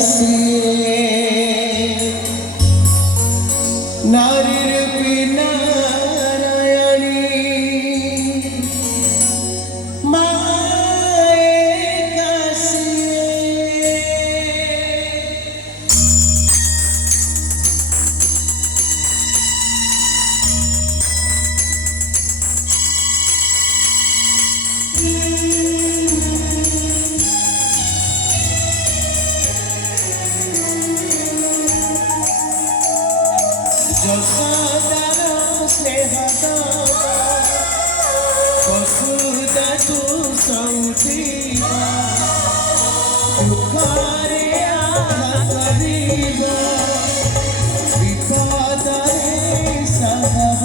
কাশিয়ে নারীর পিনারায়ণী মায়ে কাশিয়ে যশোদার স্নেহ বসুধা তু সৌথিব দুঃখরে আহরিব বিপদরে সহব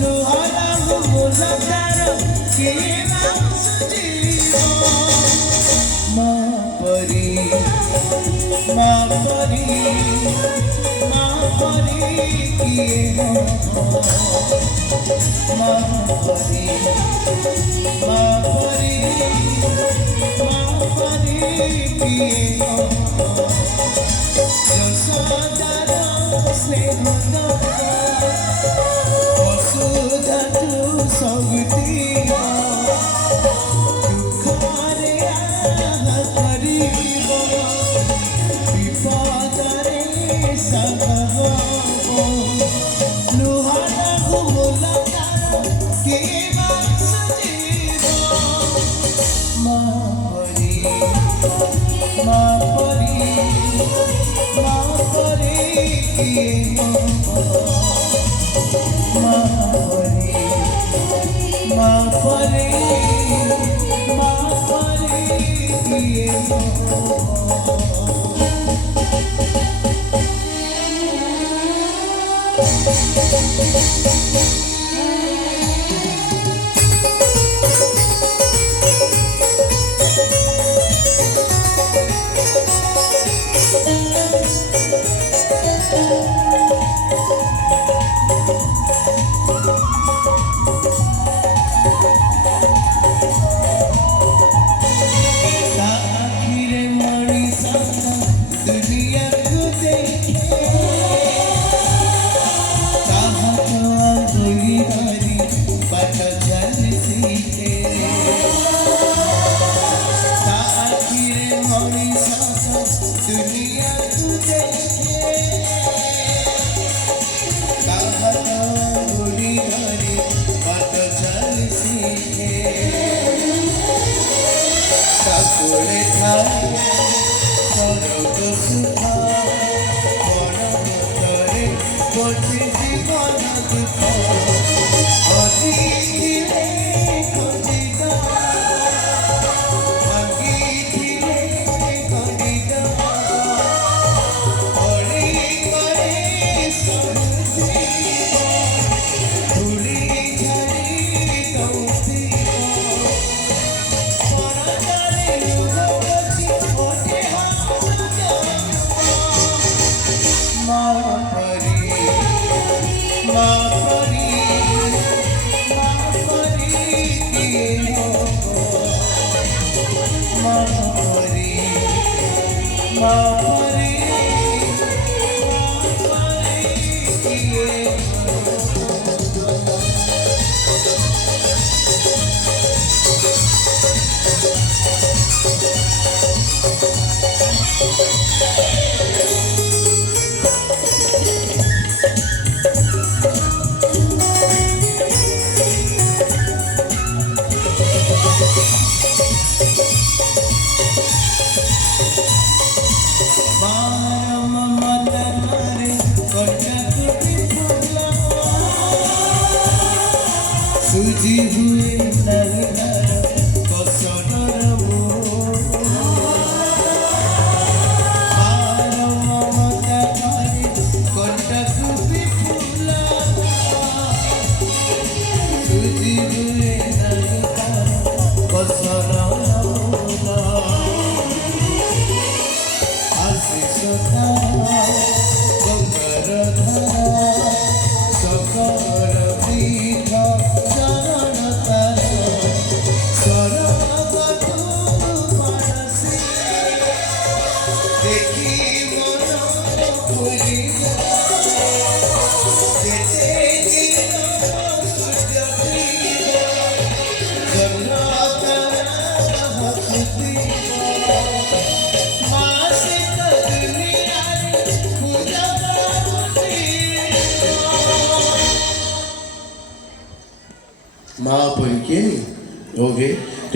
লুহরা মুলতার কিয়ে সুজীব মা পরি মা পরি মা পরি কিয়ে মা পরি মা পরি মা পরি কিয়ে যশোদার স্নেহ বসুধা তু সৌথিব দুঃখরে আহরিব বিপদরে সহব লুহারা মুলতার কিয়ে সুজীব মা পরি মা পরি মা পরি কিয়ে মা পরি মা পরি মা পরি কিয়ে সুজি হুয়ে নরনার বসনর মমতা করে কণ্ঠক বিপুল সুজি হুয়ে নরনার বসনর আশিস দেখি মন পুরিয়া যেতে দিন সূর্য দিবা জন্ম তারা হকুতি মাসে তো দুনিয়ারে পূজা পাবতি মা পরীকে ভোগে